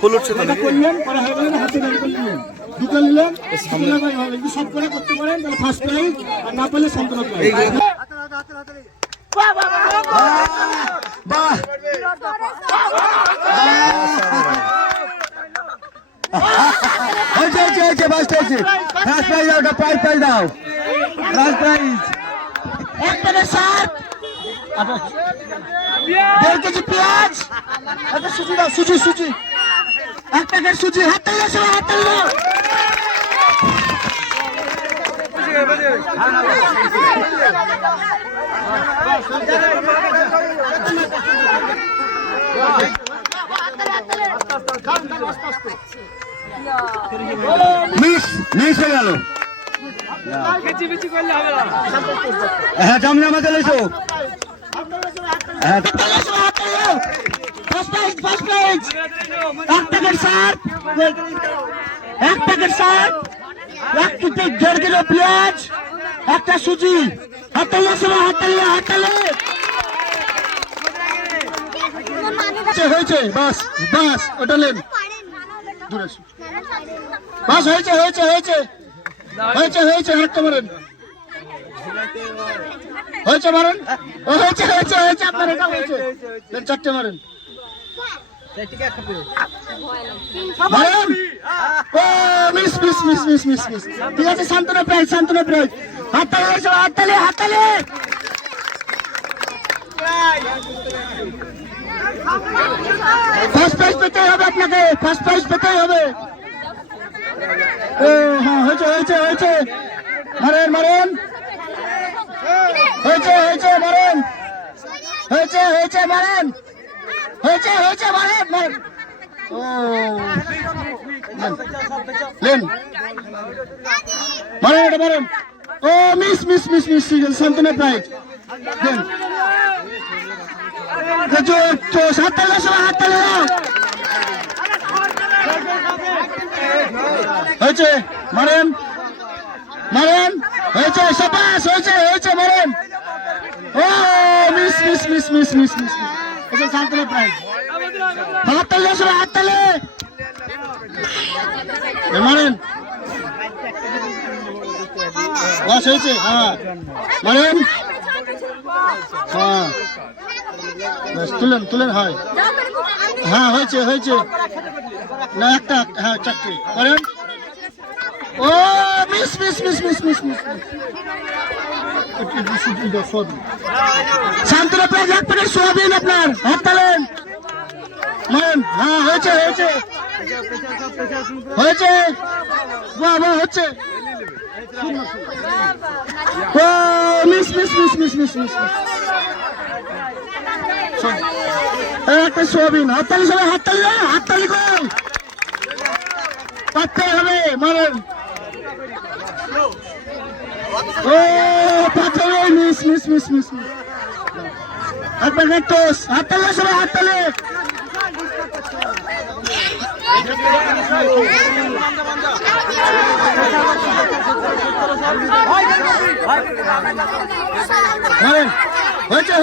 ফুল উঠছে তো নাকি? দুটো নিলেন সব করে করতে পারেন তাহলে ফার্স্ট প্রাইজ, আর না পেলে সান্ত্বনা প্রাইজ। পেঁয়াজ সুজি দাও, সুজি 1 প্যাকেট সুজি। হাত তালি দাও, হাত তালি দাও। মিস হয়ে গেল। হ্যাঁ জমজমা চলে এসো। First prize 1 packet shirt, 1 packet shirt, 1.5 kilo পেঁয়াজ, 1টা সুজি। হাততালি হাততালি। হয়েছে বাস ওটা নেন। বাস হয়েছে হাতটা মারেন। হয়েছে মারেন। আপনার এটা হয়েছে, 4টে মারেন। মিস। ঠিক আছে, সান্ত্বনা প্রাইজ। হাততালি। ফার্স্ট প্রাইজ পেতেই হবে আপনাকে, হ্যাঁ হয়েছে মারেন। হয়েছে মারেন। ও লেন মারেন। ও মিস। সান্ত্বনা প্রাইজ দেন। হয়েছে মারেন। হয়েছে সাবাস, হয়েছে মারেন। ও মিস। সান্ত্বনা প্রাইজ। হাততালি মারেন। বাস হয়েছে। হ্যাঁ মারেন। হ্যাঁ তুলেন। হ্যাঁ হয়েছে না, একটা। হ্যাঁ 4টে করেন। ও মিস। সান্ত্বনা প্রাইজ 1 প্যাকেট সোয়াবিন আপনার। হাত তালেন মারেন। হ্যাঁ হয়েছে। বাহ হচ্ছে। ও মিস। একটা সোয়াবিন। হাততালি কই পাততে হবে, মারেন। ও পাততে হবে। মিস। এক প্যাকেট টোস্ট। হাততালি। মারেন। হয়েছে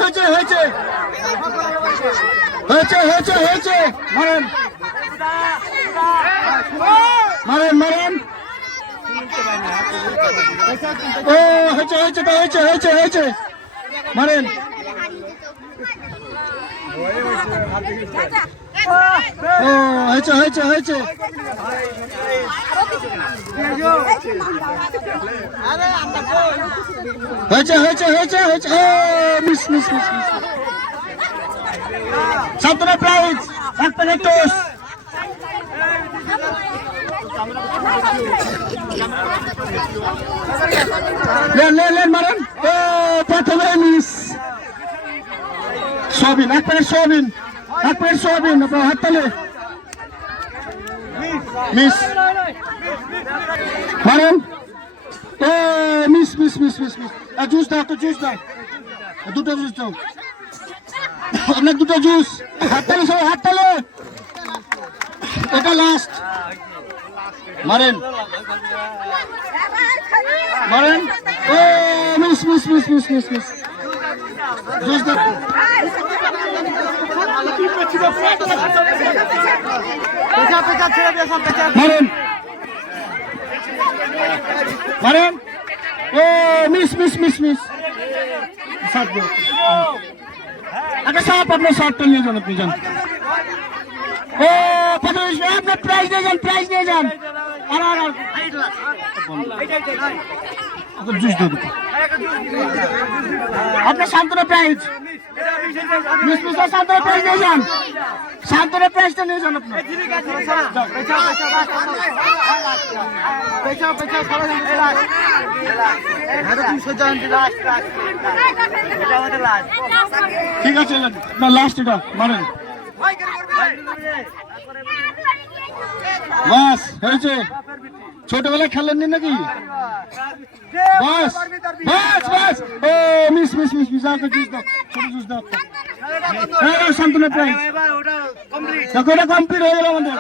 মারেন। ও হয়েছে মারেন। ও হয়েছে। মিস। সান্ত্বনা প্রাইজ 1 প্যাকেট টোস্ট। লেন মারেন। ও প্রথমে মিস। Soybean 1 packet soybean. হাততালি। মিস মারেন। ও মিস। জুস দাও। দুটো জুস দাও আপনার, 2টো জুস। হাততালি। এটা লাস্ট। মারেন। ও মিস। জুস দাও। মারেন মারেন ও মিস মিস মিস মিস সাত দিও আচ্ছা সাপ আপনার সাপটা নিয়ে যান আপনি যান ও আপনার প্রাইজ নিয়ে যান আর জুস দিয়ে দিন আপনার শান্তনা প্রাইজ মিস মিস শান্তনা প্রাইজ নিয়ে যান শান্তনা প্রাইজটা নিয়ে যান আপনি ঠিক আছে না লাস্ট এটা মারেন বাস হয়েছে ছোটবেলায় খেলেননি নাকি বাস বাস বাস ও মিস মিস মিস মিস আগে জুস দাও ছোট জুস দাও শান্তনা প্রাইজ কমপ্লিট হয়ে গেল আমাদের